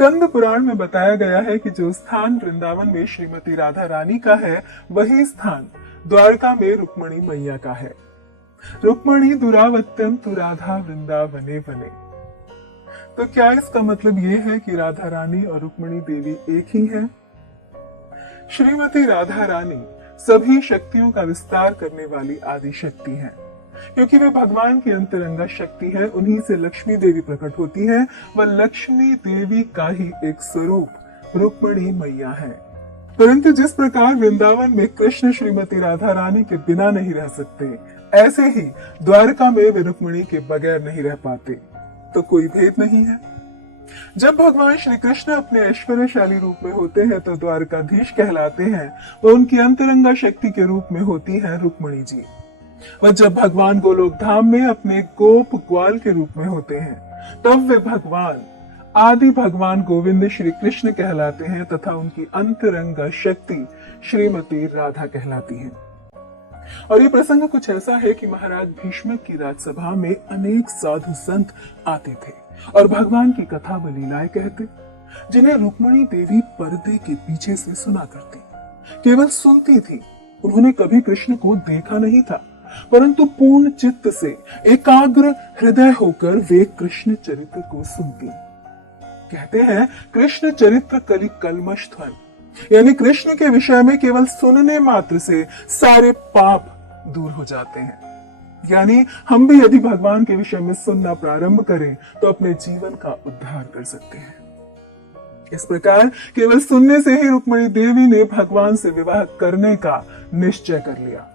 स्कंद पुराण में बताया गया है कि जो स्थान वृंदावन में श्रीमती राधा रानी का है, वही स्थान द्वारका में रुक्मणी मैया का है। रुक्मणी दुरावत्यम तु राधा वृंदावने वने। तो क्या इसका मतलब ये है कि राधा रानी और रुक्मणी देवी एक ही हैं? श्रीमती राधा रानी सभी शक्तियों का विस्तार करने वाली आदि शक्ति हैं, क्योंकि वे भगवान की अंतरंगा शक्ति है। उन्हीं से लक्ष्मी देवी प्रकट होती है। वह लक्ष्मी देवी का ही एक स्वरूप रुक्मणी मैया है। परंतु जिस प्रकार वृंदावन में कृष्ण श्रीमती राधा रानी के बिना नहीं रह सकते, ऐसे ही द्वारका में वे रुक्मणी के बगैर नहीं रह पाते। तो कोई भेद नहीं है। जब भगवान श्री कृष्ण अपने ऐश्वर्यशाली रूप में होते हैं तो द्वारकाधीश कहलाते हैं। वह उनकी अंतरंगा शक्ति के रूप में होती है रुक्मणी जी। वह जब भगवान गोलोक धाम में अपने गोप ग्वाल के रूप में होते हैं, तब वे भगवान आदि भगवान गोविंद श्री कृष्ण कहलाते हैं तथा उनकी अंतरंगा शक्ति श्रीमती राधा कहलाती है। और ये प्रसंग कुछ ऐसा है कि महाराज भीष्म की राजसभा में अनेक साधु संत आते थे और भगवान की कथा व लीलाएं कहते, जिन्हें रुक्मणी देवी पर्दे के पीछे से सुना करती। केवल सुनती थी। उन्होंने कभी कृष्ण को देखा नहीं था, परंतु पूर्ण चित्त से एकाग्र हृदय होकर वे कृष्ण चरित्र को सुनती। कहते हैं कृष्ण चरित्र कलि कलमश ध्वन, यानी कृष्ण के विषय में केवल सुनने मात्र से सारे पाप दूर हो जाते हैं। यानी हम भी यदि भगवान के विषय में सुनना प्रारंभ करें तो अपने जीवन का उद्धार कर सकते हैं। इस प्रकार केवल सुनने से ही रुक्मणी देवी ने भगवान से विवाह करने का निश्चय कर लिया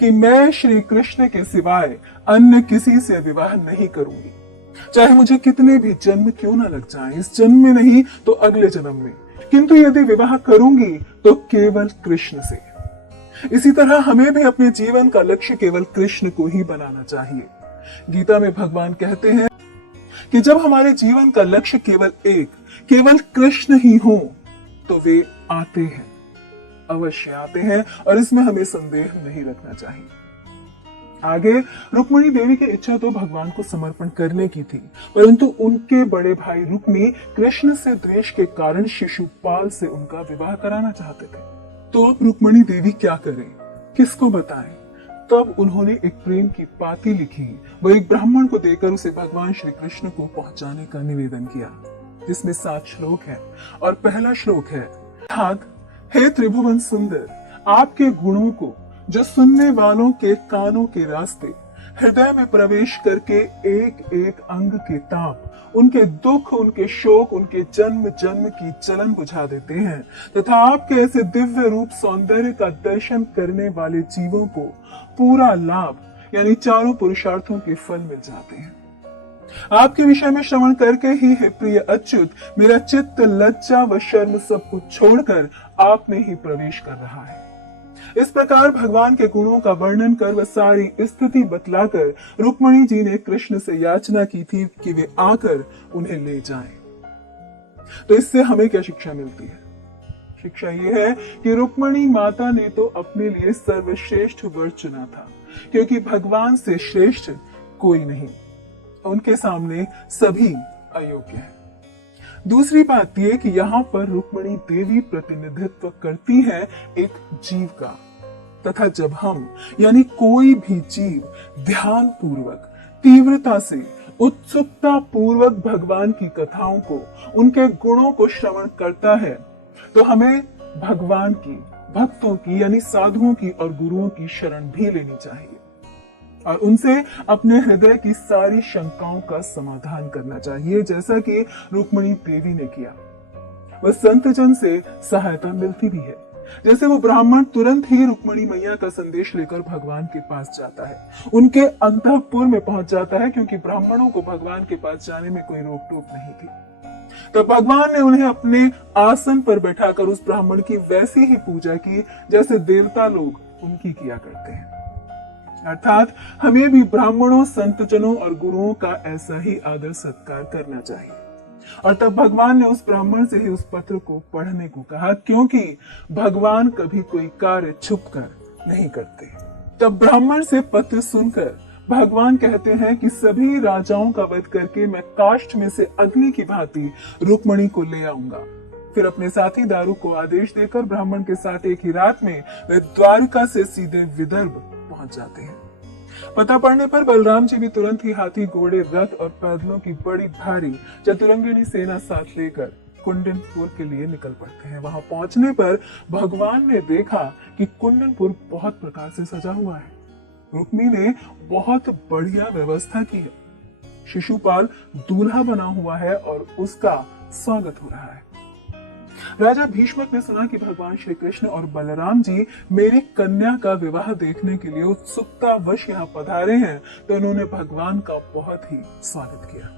कि मैं श्री कृष्ण के सिवाय अन्य किसी से विवाह नहीं करूंगी, चाहे मुझे कितने भी जन्म क्यों न लग जाएं, इस जन्म में नहीं तो अगले जन्म में, किंतु यदि विवाह करूंगी तो केवल कृष्ण से। इसी तरह हमें भी अपने जीवन का लक्ष्य केवल कृष्ण को ही बनाना चाहिए। गीता में भगवान कहते हैं कि जब हमारे जीवन का लक्ष्य केवल कृष्ण ही हो तो वे आते हैं, अवश्य आते हैं, और इसमें हमें संदेह नहीं रखना चाहिए। आगे रुक्मणी देवी की इच्छा तो भगवान को समर्पण करने की थी, परंतु उनके बड़े भाई रुक्मी कृष्ण से द्वेष के कारण शिशुपाल से उनका विवाह कराना चाहते थे। तो अब रुक्मणी देवी क्या करें, किसको बताएं? तब उन्होंने एक प्रेम की पाती लिखी। वो एक ब्राह्मण को देकर उसे भगवान श्री कृष्ण को पहुंचाने का निवेदन किया, जिसमें 7 श्लोक है। और पहला श्लोक है, हे त्रिभुवन सुंदर, आपके गुणों को जो सुनने वालों के कानों के रास्ते हृदय में प्रवेश करके एक एक अंग के ताप, उनके दुख, उनके शोक, उनके जन्म जन्म की जलन बुझा देते हैं, तथा आपके ऐसे दिव्य रूप सौंदर्य का दर्शन करने वाले जीवों को पूरा लाभ यानी चारों पुरुषार्थों के फल मिल जाते हैं। आपके विषय में श्रवण करके ही हे प्रिय अच्युत, मेरा चित्त लज्जा व शर्म सब कुछ छोड़कर आप में ही प्रवेश कर रहा है। इस प्रकार भगवान के गुणों का वर्णन कर व सारी स्थिति बतलाकर रुक्मणी जी ने कृष्ण से याचना की थी कि वे आकर उन्हें ले जाएं। तो इससे हमें क्या शिक्षा मिलती है? शिक्षा ये है कि रुक्मणी माता ने तो अपने लिए सर्वश्रेष्ठ वर चुना था, क्योंकि भगवान से श्रेष्ठ कोई नहीं, उनके सामने सभी अयोग्य हैं। दूसरी बात यह कि यहाँ पर रुक्मणी देवी प्रतिनिधित्व करती है एक जीव का, तथा जब हम यानी कोई भी जीव ध्यान पूर्वक, तीव्रता से, उत्सुकता पूर्वक भगवान की कथाओं को, उनके गुणों को श्रवण करता है, तो हमें भगवान की, भक्तों की यानी साधुओं की और गुरुओं की शरण भी लेनी चाहिए और उनसे अपने हृदय की सारी शंकाओं का समाधान करना चाहिए, जैसा कि रुक्मणी देवी ने किया। वह संत जन से सहायता मिलती भी है। जैसे वो ब्राह्मण तुरंत ही रुक्मणी मैया का संदेश लेकर भगवान के पास जाता है, उनके अंतःपुर में पहुंच जाता है, क्योंकि ब्राह्मणों को भगवान के पास जाने में कोई रोक टोक नहीं थी। तो भगवान ने उन्हें अपने आसन पर बैठाकर उस ब्राह्मण की वैसी ही पूजा की जैसे देवता लोग उनकी किया करते हैं। अर्थात हमें भी ब्राह्मणों, संतजनों और गुरुओं का ऐसा ही आदर सत्कार करना चाहिए। और तब भगवान ने उस ब्राह्मण से ही उस पत्र को पढ़ने को कहा, क्योंकि भगवान कभी कोई कार्य छुपकर नहीं करते। तब ब्राह्मण से पत्र सुनकर भगवान कहते हैं कि सभी राजाओं का वध करके मैं काष्ठ में से अग्नि की भांति रुक्मणी को ले आऊंगा। फिर अपने साथी दारू को आदेश देकर ब्राह्मण के साथ एक ही रात में वे द्वारका से सीधे विदर्भ पहुंच जाते हैं। पता पड़ने पर बलराम जी भी तुरंत ही हाथी, घोड़े, रथ और पैदलों की बड़ी भारी चतुरंगिणी सेना साथ लेकर कुंडनपुर के लिए निकल पड़ते हैं। वहां पहुंचने पर भगवान ने देखा कि कुंडनपुर बहुत प्रकार से सजा हुआ है। रुक्मी ने बहुत बढ़िया व्यवस्था की है। शिशुपाल दूल्हा बना हुआ है और उसका स्वागत हो रहा है। राजा भीष्मक ने सुना कि भगवान श्री कृष्ण और बलराम जी मेरी कन्या का विवाह देखने के लिए उत्सुकतावश यहाँ पधारे हैं, तो उन्होंने भगवान का बहुत ही स्वागत किया।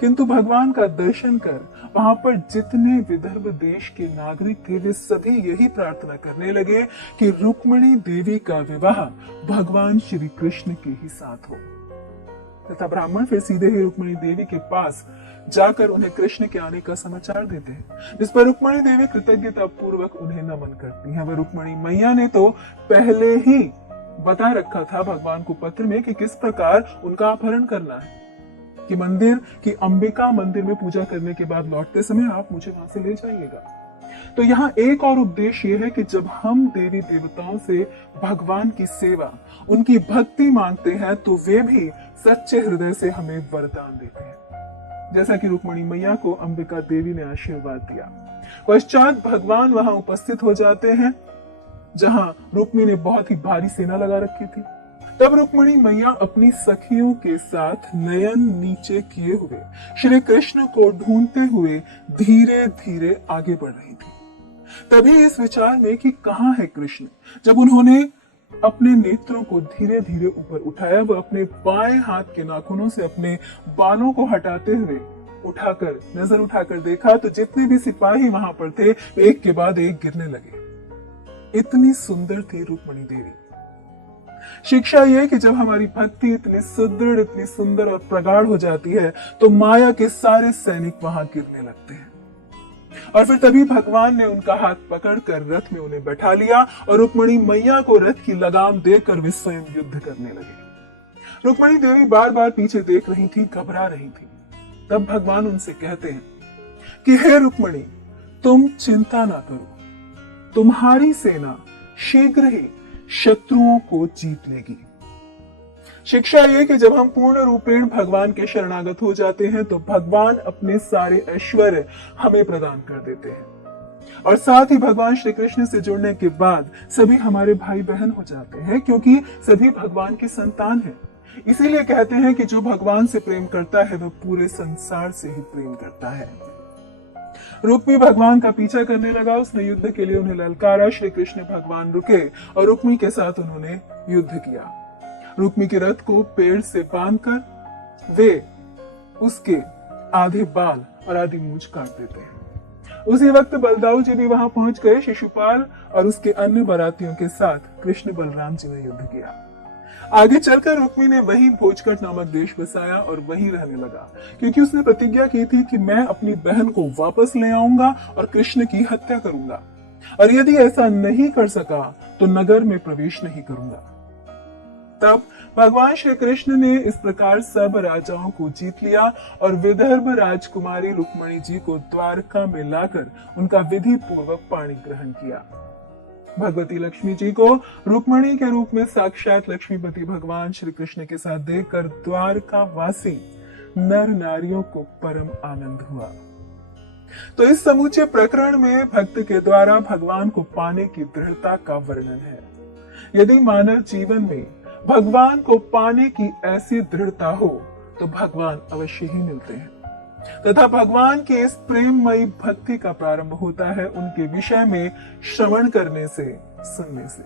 किंतु भगवान का दर्शन कर वहां पर जितने विदर्भ देश के नागरिक थे वे सभी यही प्रार्थना करने लगे कि रुक्मिणी देवी का विवाह भगवान श्री कृष्ण के ही साथ हो। तथा ब्राह्मण फिर सीधे ही रुक्मिणी देवी के पास जाकर उन्हें कृष्ण के आने का समाचार देते हैं, जिस पर रुक्मिणी देवी कृतज्ञता पूर्वक उन्हें नमन करती हैं। वह रुक्मिणी मैया ने तो पहले ही बता रखा था भगवान को पत्र में कि किस प्रकार उनका अपहरण करना है, कि मंदिर की अंबिका मंदिर में पूजा करने के बाद लौटते समय आप मुझे वहां से ले जाइएगा। तो यहाँ एक और उपदेश ये है कि जब हम देवी देवताओं से भगवान की सेवा, उनकी भक्ति मांगते हैं तो वे भी सच्चे हृदय से हमें वरदान देते हैं, जैसा कि रुक्मिणी मैया को अंबिका देवी ने आशीर्वाद दिया। पश्चात भगवान वहां उपस्थित हो जाते हैं जहां रुक्मी ने बहुत ही भारी सेना लगा रखी थी। तब रुक्मिणी मैया अपनी सखियों के साथ नयन नीचे किए हुए श्री कृष्ण को ढूंढते हुए धीरे धीरे आगे बढ़ रही थी। तभी इस विचार में कि कहाँ है कृष्ण, जब उन्होंने अपने नेत्रों को धीरे धीरे ऊपर उठाया, वह अपने बाएं हाथ के नाखूनों से अपने बालों को हटाते हुए नजर उठाकर देखा तो जितने भी सिपाही वहां पर थे एक के बाद एक गिरने लगे। इतनी सुंदर थी रुक्मिणी देवी। शिक्षा यह कि जब हमारी भक्ति इतनी सुदृढ़, इतनी सुंदर और प्रगाढ़ हो जाती है तो माया के सारे सैनिक वहां गिरने लगते हैं। और फिर तभी भगवान ने उनका हाथ पकड़कर रथ में उन्हें बैठा लिया और रुक्मिणी मैया को रथ की लगाम देकर वे स्वयं युद्ध करने लगे। रुक्मिणी देवी बार बार पीछे देख रही थी, घबरा रही थी। तब भगवान उनसे कहते हैं कि हे रुक्मिणी, तुम चिंता ना करो, तुम्हारी सेना शीघ्र ही शत्रुओं को जीत लेगी। शिक्षा ये कि जब हम पूर्ण रूपेण भगवान के शरणागत हो जाते हैं तो भगवान अपने सारे ऐश्वर्य हमें प्रदान कर देते हैं और साथ ही भगवान श्री कृष्ण से जुड़ने के बाद सभी हमारे भाई बहन हो जाते हैं, क्योंकि सभी भगवान की संतान हैं। इसीलिए कहते हैं कि जो भगवान से प्रेम करता है वह पूरे संसार से ही प्रेम करता है। रुक्मी भगवान का पीछा करने लगा, उसने युद्ध के लिए उन्हें ललकारा। श्री कृष्ण भगवान रुके और रुक्मी के साथ उन्होंने युद्ध किया। रुक्मी के रथ को पेड़ से बांधकर वे उसके आधे बाल और आधी मूंछ काट देते हैं। उसी वक्त बलदाऊ जी भी वहां पहुंच गए। शिशुपाल और उसके अन्य बारातियों के साथ कृष्ण बलराम जी ने युद्ध किया। आगे चलकर रुक्मी ने वही भोजकट नामक देश बसाया और वहीं रहने लगा, क्योंकि उसने प्रतिज्ञा की थी कि मैं अपनी बहन को वापस ले आऊंगा और कृष्ण की हत्या करूंगा, और यदि ऐसा नहीं कर सका तो नगर में प्रवेश नहीं करूंगा। तब भगवान श्री कृष्ण ने इस प्रकार सब राजाओं को जीत लिया और विदर्भ राजकुमारी रुक्मिणी जी को द्वारका में लाकर उनका विधि पूर्वक पाणी ग्रहण किया। भगवती लक्ष्मी जी को रुक्मिणी के रूप में साक्षात लक्ष्मीपति भगवान श्री कृष्ण के साथ देखकर द्वारका वासी नर नारियों को परम आनंद हुआ। तो इस समूचे प्रकरण में भक्त के द्वारा भगवान को पाने की दृढ़ता का वर्णन है। यदि मानव जीवन में भगवान को पाने की ऐसी दृढ़ता हो तो भगवान अवश्य ही मिलते हैं, तथा भगवान के इस प्रेममयी भक्ति का प्रारंभ होता है उनके विषय में श्रवण करने से, सुनने से।